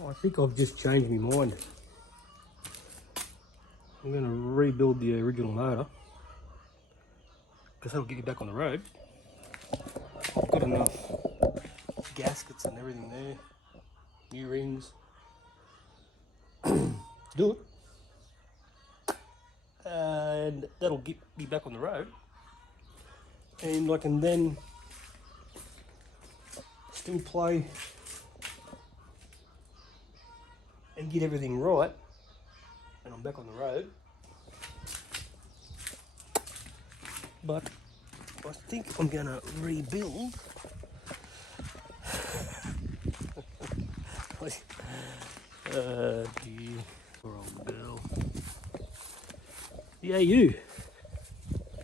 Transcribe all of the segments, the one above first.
I think I've just changed my mind. I'm going to rebuild the original motor because that'll get you back on the road. I've got enough gaskets and everything there, new rings, do it, and that'll get me back on the road, and I can then still play and get everything right, and I'm back on the road. But I think I'm gonna rebuild dear, poor old girl. The AU.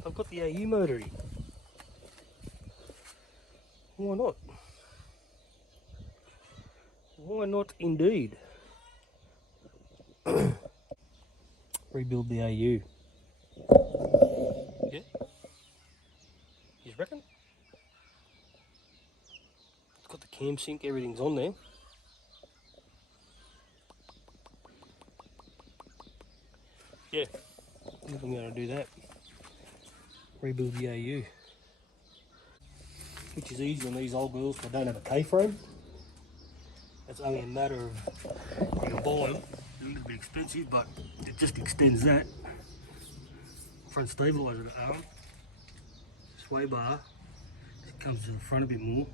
I've got the AU motor in. Why not? Why not indeed? Rebuild the AU. Yeah? You reckon? It's got the cam sync, everything's on there. Yeah, I think I'm going to do that. Rebuild the AU. Which is easy on these old girls, I don't have a K-frame. It's only a matter of, you can buy them, a little bit expensive, but it just extends that. Front stabiliser to arm, sway bar, it comes to the front a bit more,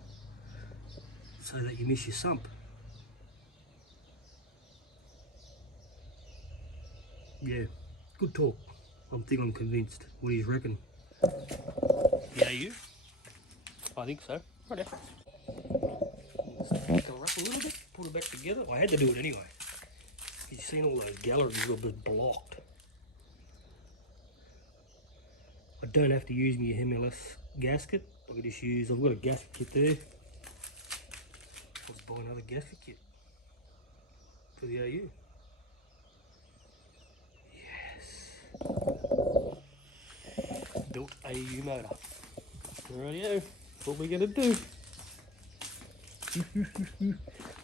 so that you miss your sump. Yeah, good talk. I'm convinced. What do you reckon? Yeah, you? I think so. Right there. Go up a little bit, put it back together. I had to do it anyway. You've seen all those galleries were just blocked. I don't have to use my MLS gasket. I can just use, I've got a gasket kit there. Let's buy another gasket kit for the AU. Built AU motor. Rightio, that's what we're gonna do.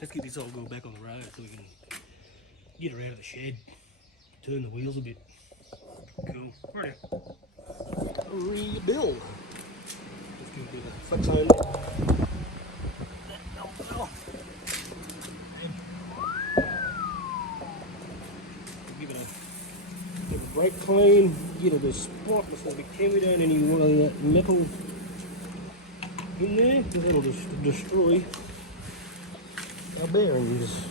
Let's get this old girl back on the road so we can get her out of the shed, turn the wheels a bit. Cool. Rightio. Rebuild. Let's do a bit of flex on it. Give it a brake clean, get it a spot, let's not be carried down any one of that metal in there, because it'll just destroy our bearings.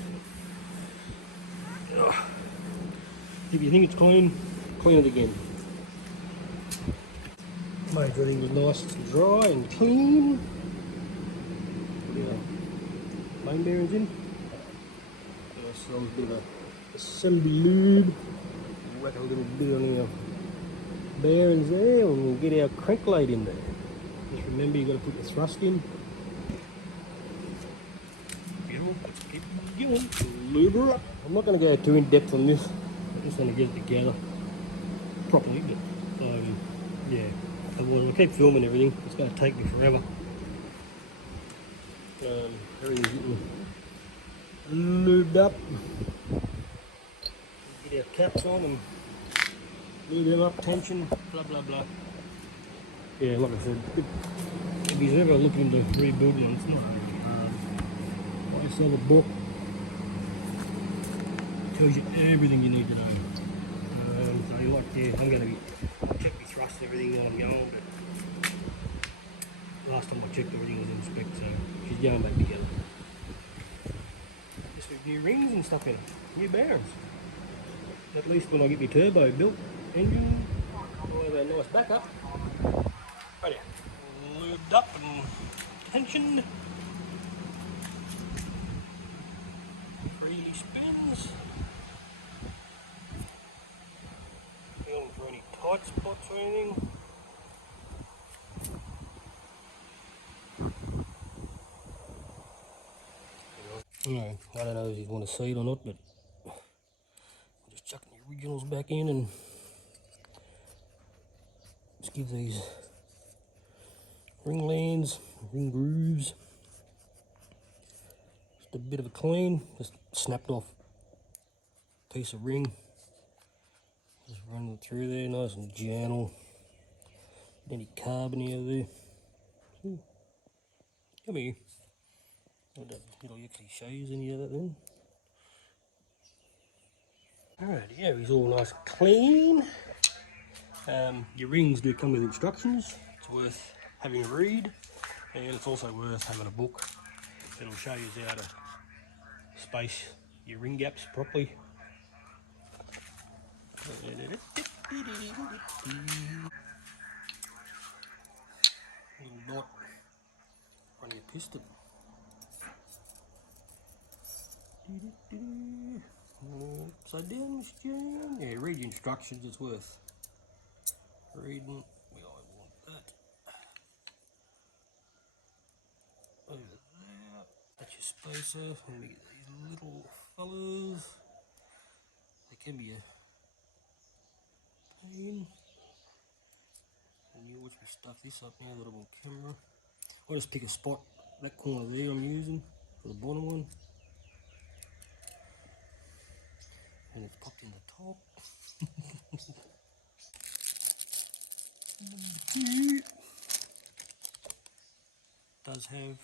If you think it's clean, clean it again. Make everything nice and dry and clean. Put our main bearings in. So a bit of a assembly lube. Whack a little bit on our bearings there, and we'll get our crank light in there. Just remember, you've got to put the thrust in. Beautiful. Let's keep going. Lube her up. I'm not going to go too in depth on this. I just want to get it together properly. But yeah, otherwise I'll keep filming everything. It's going to take me forever. Everything's getting lubed up. Get our caps on and lube them up, tension, blah blah blah. Yeah, like I said, if he's ever looking to rebuild one, it's not really hard. I just have a book, tells you everything you need to know. So you're like, yeah, I'm going to check my thrust and everything while I'm going, but last time I checked everything was in spec, so she's going back together. Just with new rings and stuff in it, new bearings. At least when I get my turbo built, engine, we'll have a nice backup. Right here, lubed up and tensioned. Freely spins. Feeling for any tight spots or anything. Anyway, I don't know if you want to see it or not, but I'm just chucking the originals back in and just give these ring lands, ring grooves, just a bit of a clean, just snapped off piece of ring. Just run it through there, nice and gentle. Any carbon out of there. Come here. It'll actually show you any of that then. Alright, yeah, he's all nice and clean. Your rings do come with instructions. It's worth having a read, and it's also worth having a book. It'll show you how to space your ring gaps properly. Little dot on your piston. Upside down, Miss Jane. Yeah, read the instructions, it's worth reading. We don't want that. Over there. That's your spacer. Let me get these little fellas. They can be a pain. And you watch me stuff this up now that I'm on camera. I'll just pick a spot, that corner there I'm using for the bottom one. And it's popped in the top. It does have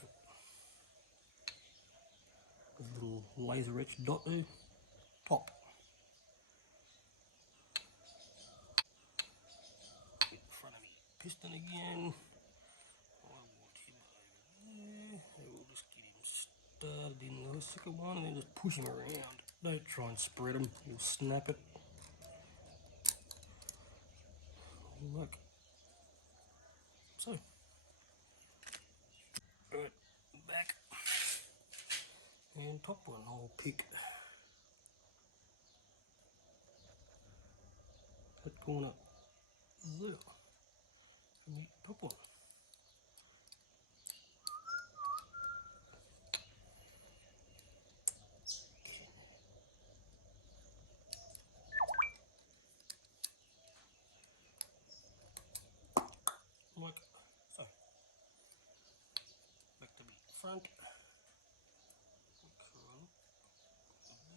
a little laser etched dot there. Top. Get in front of me piston again. I want him over there. We'll just get him started in the second one and then just push him around. Don't try and spread him, you'll snap it. Like so. Right, back and top one I'll pick that corner there and the top one. Like so. Back to the front.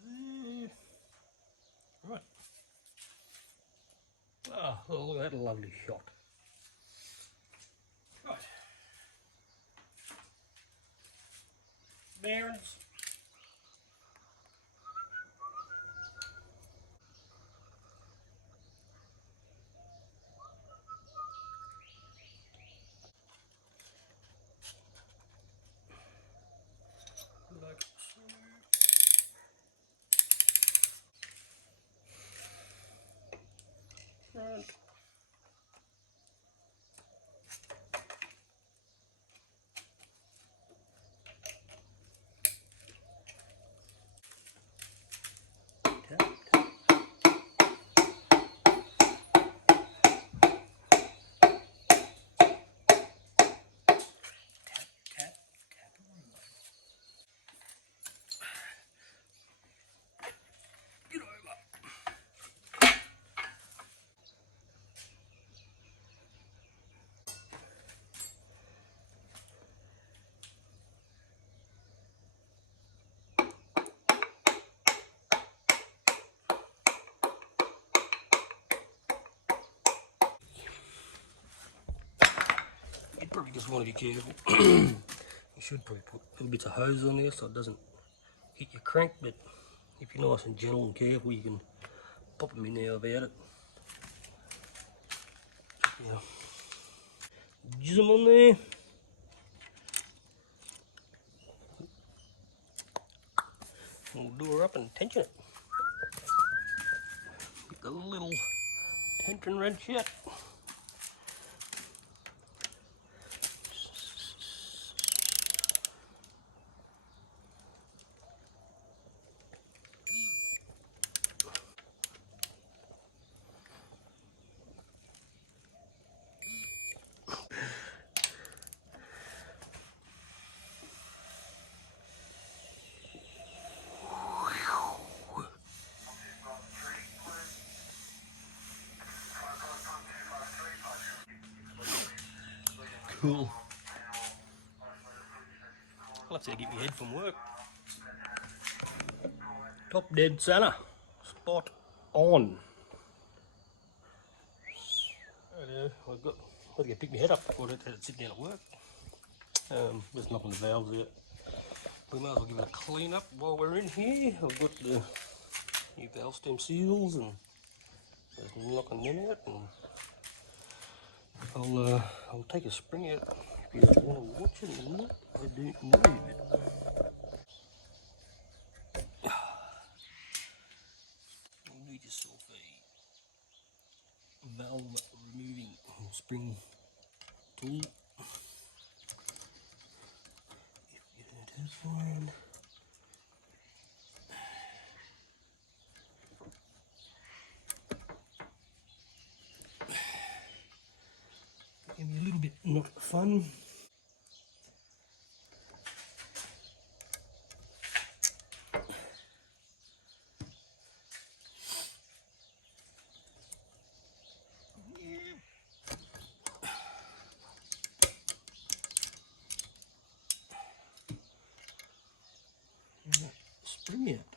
There. Right. Oh, look at that lovely shot. Right. Bearings. Like so. Front. Tap, tap. Tap, tap away. Get over. You probably just want to be careful. You should probably put little bits of hose on there so it doesn't hit your crank, but if you're nice and gentle and careful, you can pop them in there about it. Yeah. Jizz them on there. And we'll do her up and tension it. Get the little tension wrench yet. Cool. I'll have to get my head from work. Top dead center. Spot on. I've got to pick my head up before I sit down at work. Just knocking the valves out. We might as well give it a clean up while we're in here. I've got the new valve stem seals and just knocking them out, and I'll take a spring out if you want to watch it or not. I don't know. You need yourself a valve removing spring tool. If you don't have one. Give me a little bit not fun. Spring out.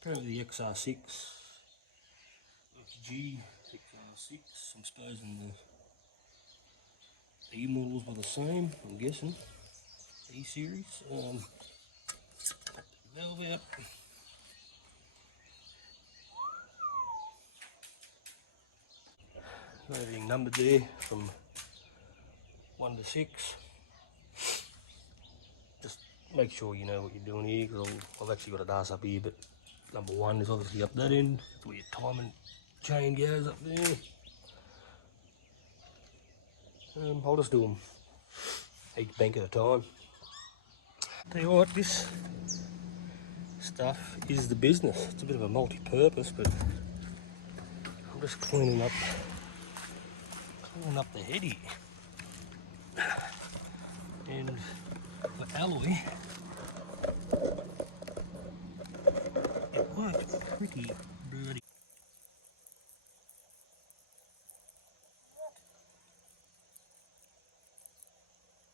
Apparently the XR6, XG, XR6, I'm supposing the E models were the same, I'm guessing. E series. Valve out. Got everything numbered there from 1 to 6. Just make sure you know what you're doing here, because I've actually got a DAS up here, but number 1 is obviously up that end. That's where your timing chain goes up there. I'll just do them each bank at a time. Tell you what, this stuff is the business. It's a bit of a multi-purpose, but I'm just cleaning up the heady. And the alloy, it works pretty bloody.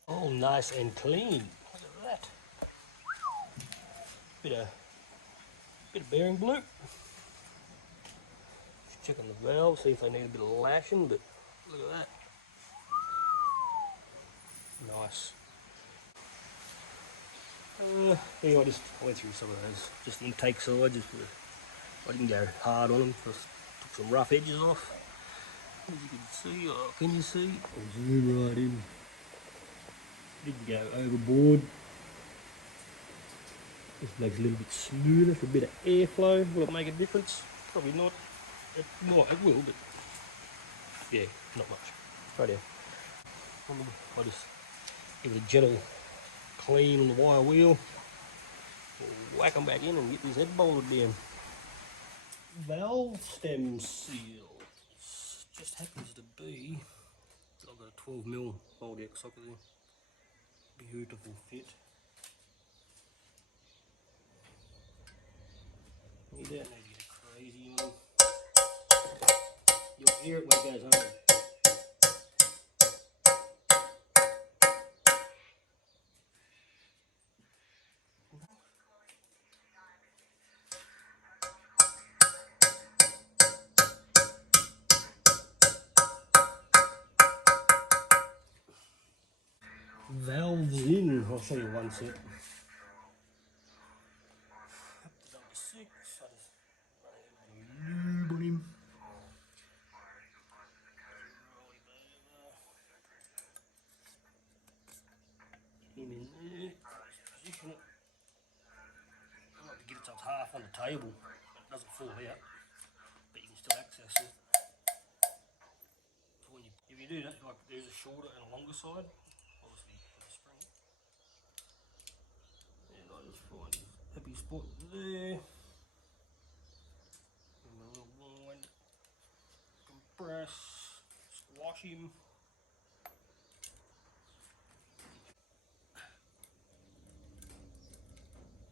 Oh, nice and clean. Look at that. Bit of bearing bloop. Just checking the valve, see if they need a bit of lashing, but look at that. Nice. Anyway, I just went through some of those, just intake sides. I didn't go hard on them, just took some rough edges off. As you can see, can you see? I'll zoom right in. Didn't go overboard. Just makes it a little bit smoother for a bit of airflow. Will it make a difference? Probably not. It will, but yeah, not much. Right here. I'll just give it a gentle clean on the wire wheel. Whack them back in and get this head bolted down. Valve stem seal. Just happens to be that I've got a 12mm Sohc socket there. Beautiful fit. You don't need to get crazy on them. You'll hear it when it goes home. Valves in. I'll show you one set. Up to number 6. I just run a lube on him. Get him in there. Position it. I like to get it so it's half on the table. It doesn't fall out, but you can still access it. So if you do that, like there's a shorter and a longer side, obviously with the spring. And I just find a happy spot there. And a little line, compress, squash him.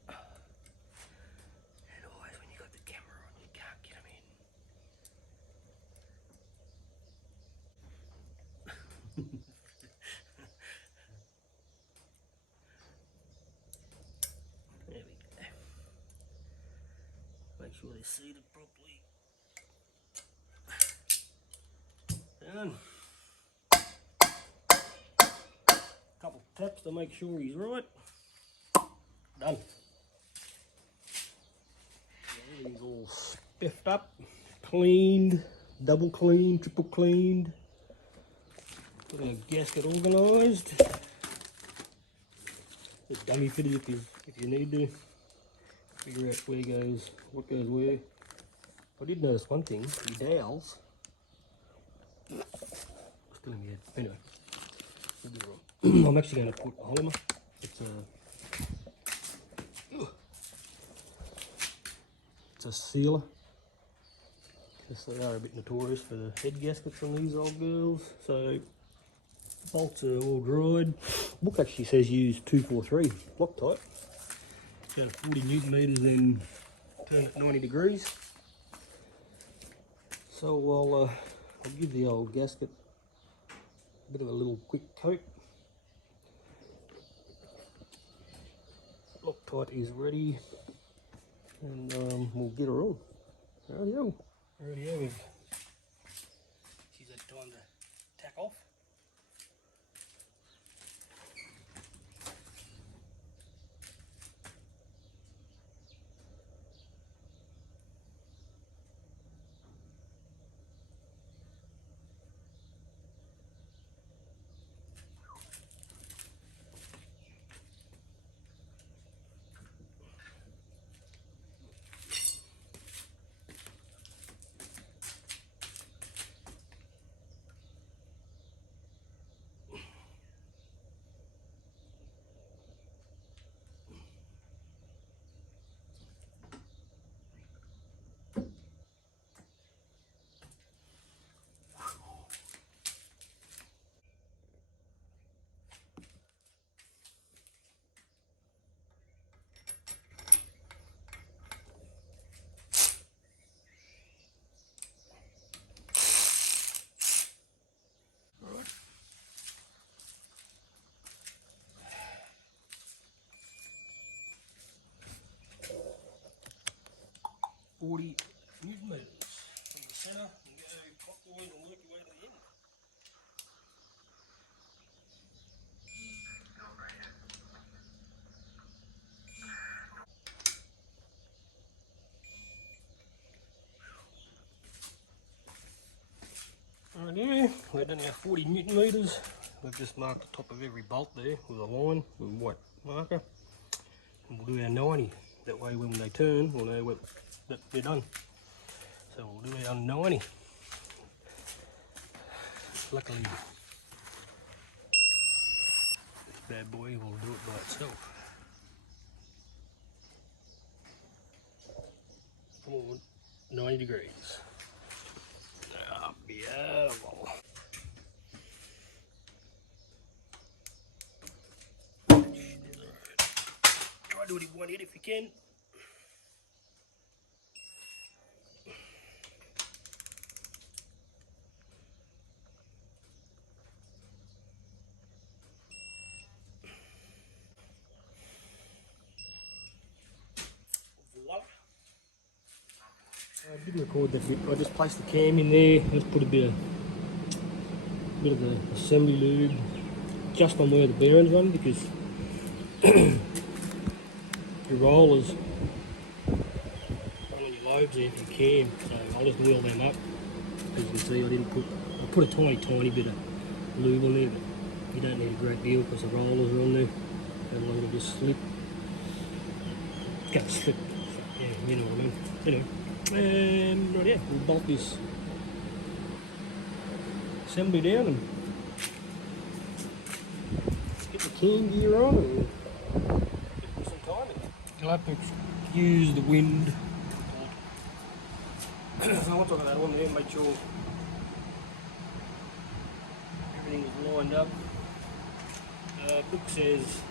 And always when you got the camera on, you can't get them in. There we go. Make sure they're seated properly. Done. Couple taps to make sure he's right. Done. Everything's all spiffed up, cleaned, double cleaned, triple cleaned. Got our gasket organised. Just dummy fitted if you need to. Figure out what goes where. I did notice one thing, the dowels. Still in my head. Anyway, we'll be right. I'm actually going to put a Homer. It's a sealer. Because they are a bit notorious for the head gaskets on these old girls. So bolts are all dried. The book actually says use 243 Loctite. Down to 40 Newton meters, then turn it 90 degrees. So I'll give the old gasket a bit of a little quick coat. Loctite is ready, and we'll get her on. Rightio. Rightio. She's had time to tack off. Right. 40 Newton meters from the centre and go clockwise and work your way to the end. Right now, we're done our 40 Newton meters. We've just marked the top of every bolt there with a line with a white marker. And we'll do our 90. That way when they turn, we'll know that they're done. So we'll do our 90. Luckily, this bad boy will do it by itself. Come on, 90 degrees. Ah, beautiful. Try to do it in one hit if you can. Voila. I didn't record that bit. I just placed the cam in there. Let's put a bit of the assembly lube just on where the bearings run, because your rollers run on your lobes there from cam, so I'll just wheel them up. As you can see, I put a tiny bit of lube on there, but you don't need a great deal because the rollers are on there. How long will just slip? It's going to slip. So, yeah, you know what I mean. Anyway, right, yeah, we'll bolt this assembly down and get the cam gear on and put some timing. You'll have to excuse the wind. So once I've got that on there, make sure everything is lined up. Book says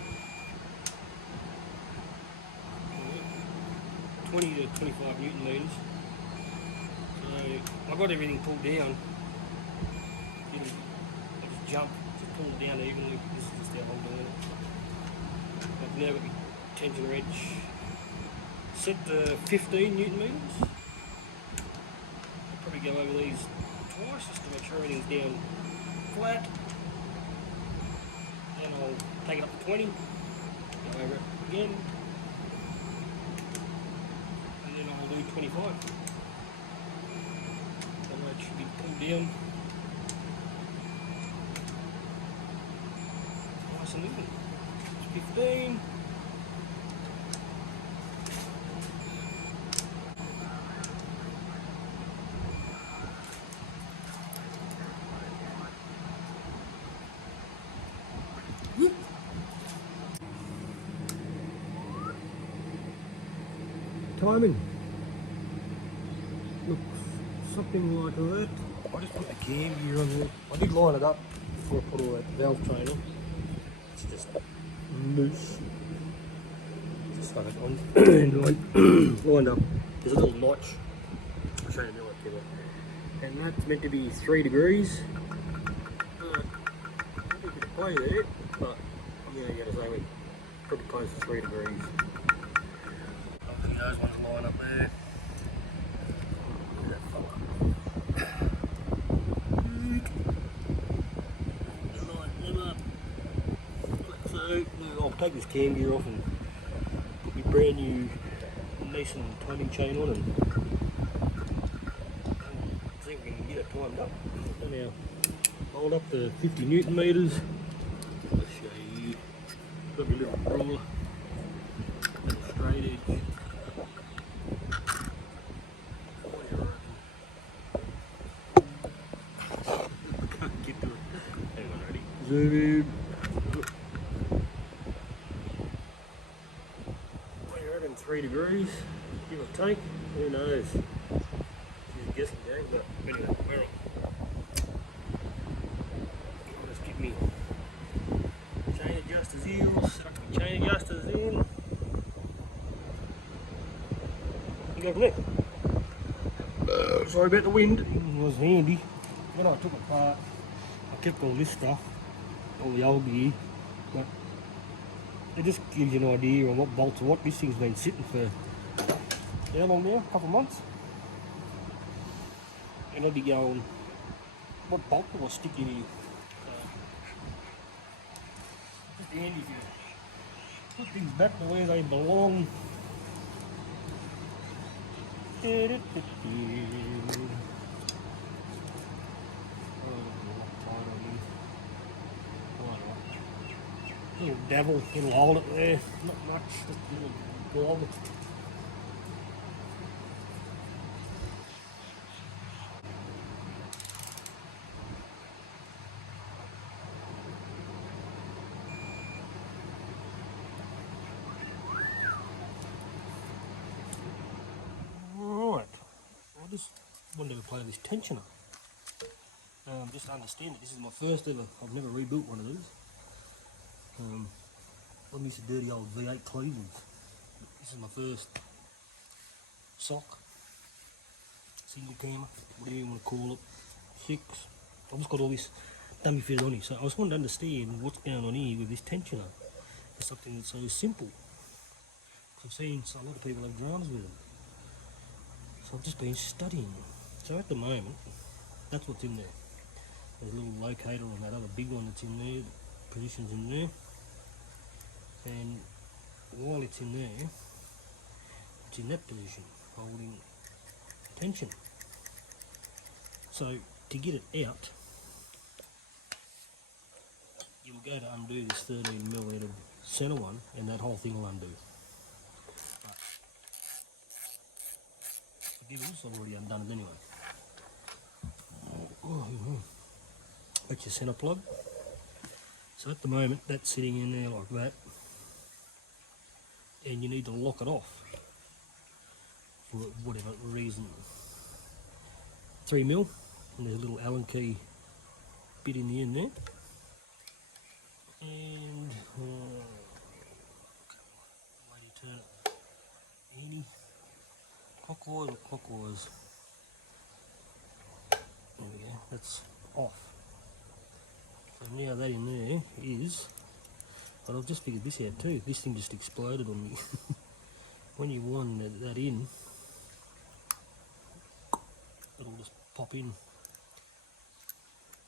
20 to 25 Newton meters. So I got everything pulled down. I just jump, just pull it down evenly. This is just how I'm doing it. I've now got my tension wrench set to 15 Newton meters. I'll probably go over these twice just to make sure everything's down flat. Then I'll take it up to 20, go over it again, and then I'll do 25. That way it should be pulled down nice and even. 15. Timing looks something like that. I just put the cam gear on there. I did line it up before I put all that valve train on. It's just loose. Just stuck it on and lined up. There's a little notch. I'll show you in a minute. And that's meant to be 3 degrees. A bit of play there, but I'm going to get us over pretty close to 3 degrees. Hopefully those ones line up there. So I'll take this cam gear off and put my brand new Mason timing chain on and see if we can get it timed up. So now hold up to 50 Newton meters. Let's show you. Got my little ruler and a straight edge. Can't get to it. Hang on, ready? Zoom in. 3 degrees, give or take, who knows? She's a guessing game, but anyway, we're on. I'll just get me chain adjusters here, I'll set up my chain adjusters in. And go from there. Sorry about the wind, it was handy. When I took it apart, I kept all this stuff, all the old gear, but it just gives you an idea on what bolts are what. This thing's been sitting for how long now? A couple of months. And I'd be going, what bolt do I stick in here? Just handy to put things back to where they belong. Little devil, little hold it there, not much, just a little blob. Right, I just wanted to play this tensioner. Just to understand it, this is my first ever, I've never rebuilt one of these. I'm used to dirty old V8 Clevelands. This is my first Sohc, single camera, whatever you want to call it, 6. I've just got all this dummy fitted on here, so I just wanted to understand what's going on here with this tensioner. It's something that's so simple. I've seen a lot of people have dramas with it. So I've just been studying. So at the moment, that's what's in there. There's a little locator on that other big one that's in there, the position's in there. And while it's in there, it's in that position, holding tension. So to get it out, you'll go to undo this 13mm centre one, and that whole thing will undo. But for giggles, I've already undone it anyway. That's your centre plug. So at the moment, that's sitting in there like that. And you need to lock it off for whatever reason. 3mm, and there's a little Allen key bit in the end there. And way to turn it, any clockwise or clockwise. There we go, that's off. So now that in there is. But I've just figured this out too. This thing just exploded on me. when you wind that in, it'll just pop in.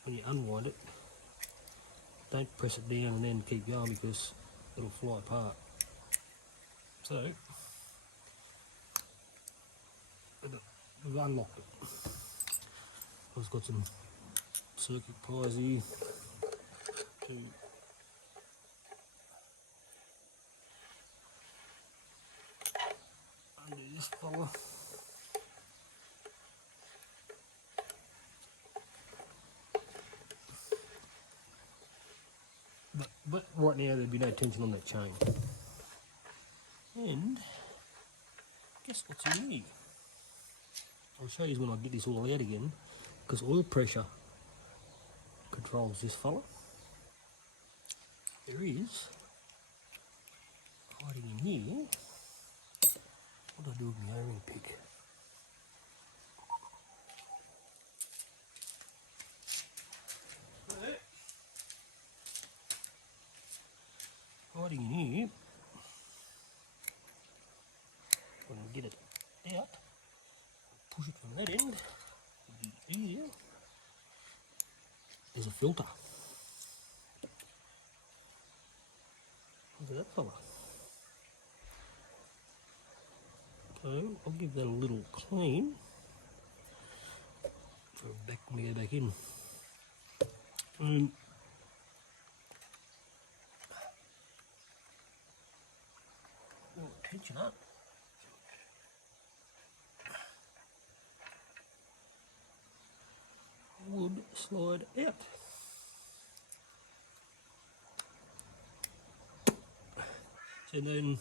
When you unwind it, don't press it down and then keep going because it'll fly apart. So we've unlocked it. I've got some circuit pliers here to undo this fella. But right now there'd be no tension on that chain. And guess what's in here? I'll show you when I get this all out again, because oil pressure controls this fella. There is, hiding in here, what do I do with my O-ring pick? Hiding in here, when I get it out, push it from that end, here, there's a filter. Look at that fella. So I'll give that a little clean for back when we go back in. Tension up. Would slide out. So then,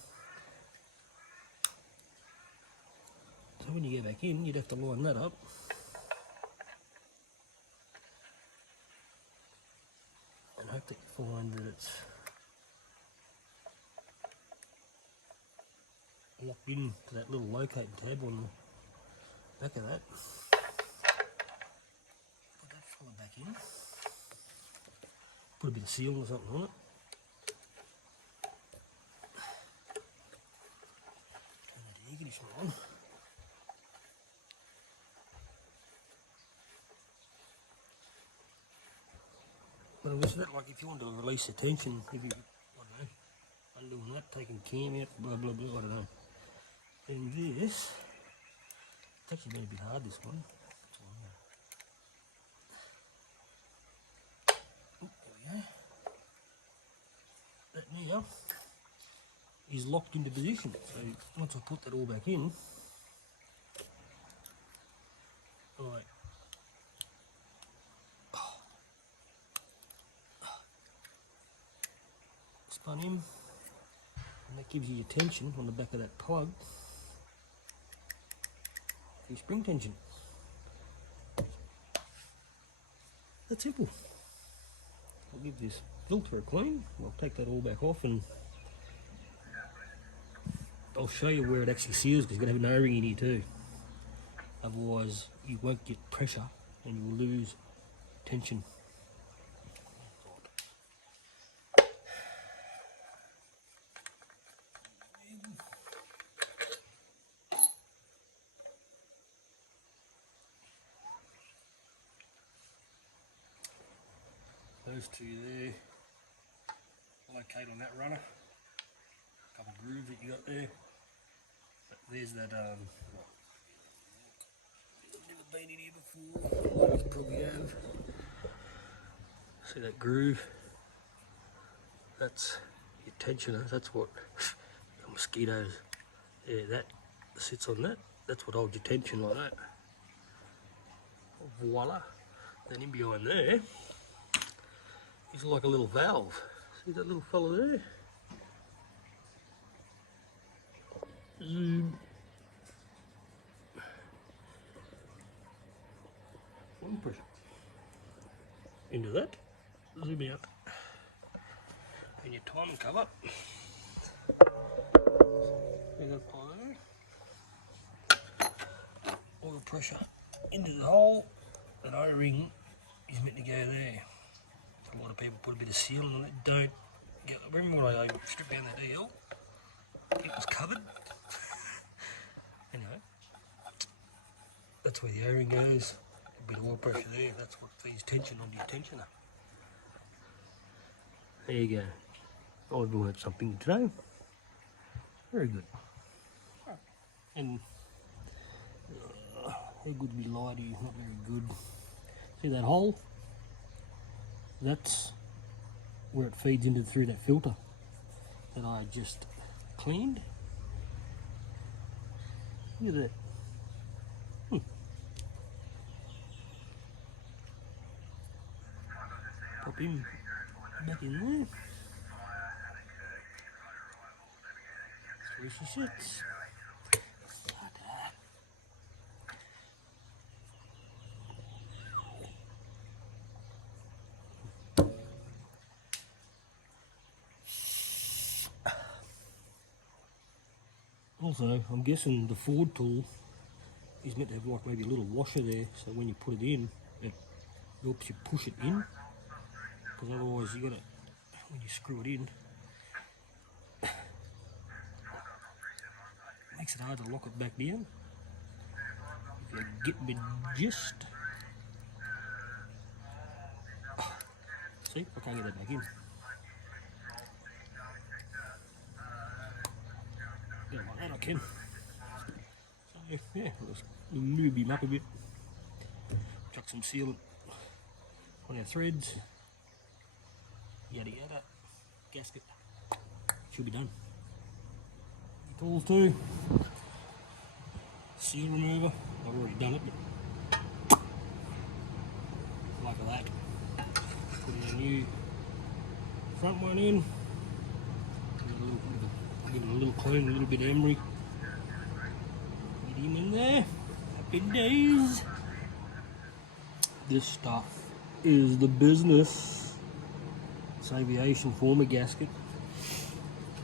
so when you go back in, you'd have to line that up. And hope that you find that it's locked in to that little locating tab on the back of that. Put that fella back in. Put a bit of seal or something on it. Turn that air conditioner on. But I wish that, like if you want to release the tension, if you, I don't know, undoing that, taking cam out, blah blah blah, I don't know. And this, it's actually been a bit hard, this one. Oh, there we go. That now is locked into position. So once I put that all back in, right, spun in, and that gives you your tension on the back of that plug. Your spring tension. That's simple. I'll give this filter a clean. I'll take that all back off and I'll show you where it actually seals, because you're going to have an O-ring in here too. Otherwise you won't get pressure and you will lose tension. Those two there, locate on that runner, a couple of grooves that you got there. But there's that, never been in here before, you probably have. See that groove? That's your tensioner, that's what, the mosquitoes, yeah, that sits on that, that's what holds your tension like that. Voila. Then in behind there, it's like a little valve. See that little fella there? Zoom. One pressure. Into that. Zoom out. And your timing cover. You got there. Oil pressure into the hole. That O-ring is meant to go there. A lot of people put a bit of seal on it. Don't get. Remember when I stripped down the deal? It was covered. that's where the O-ring goes. A bit of oil pressure there, that's what feeds tension on your tensioner. There you go. I've learned something today. Very good. And how good we lie to you, not very good. See that hole? That's where it feeds into through that filter that I just cleaned. Look at that. Pop him back in there. Where she sits. Also, I'm guessing the Ford tool is meant to have like maybe a little washer there, so when you put it in, it helps you push it in. Because otherwise, you gotta, when you screw it in, it makes it hard to lock it back down. If you get me gist. See, I can't get that back in. Yeah, like that I can. So yeah, let's lube him up a bit. Chuck some sealant on our threads. Yada yada. Gasket. Should be done. Tools too. Seal remover. I've already done it, but like that. Put a new front one in. Give it a little clean, a little bit of emery. Get him in there. Happy days. This stuff is the business. It's aviation former gasket.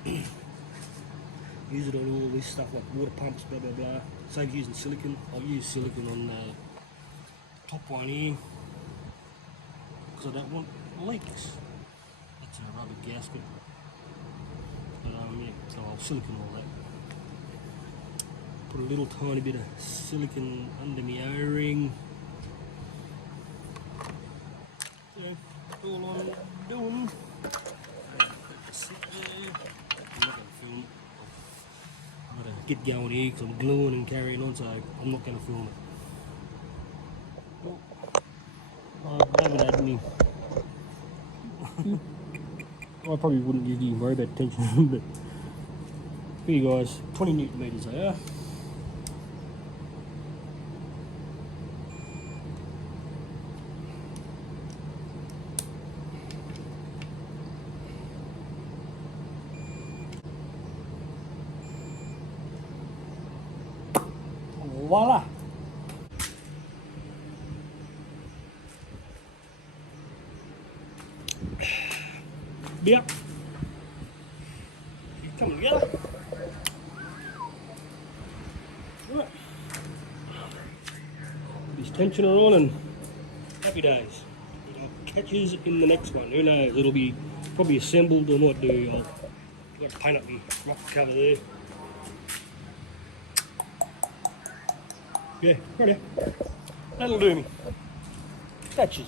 Use it on all this stuff like water pumps, blah blah blah. Saves using silicone. I'll use silicone on the top one here because I don't want leaks. That's a rubber gasket. But yeah, so I'll silicone all that. Put a little tiny bit of silicone under my O-ring. So all I'm doing. Sit there. I'm not going to film it. I've got to get going here because I'm gluing and carrying on, so I'm not going to film it. Well, I haven't had any. I probably wouldn't usually worry about tension, but for you guys, 20 newton meters they are. Voila! Yep. Coming together. Right. This tensioner on and happy days. I'll catch you in the next one. Who knows? It'll be probably assembled or what do. I'll got to paint up the rock cover there. Yeah, right. That'll do me. Catches.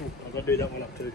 Oh, I've got to do that one up too.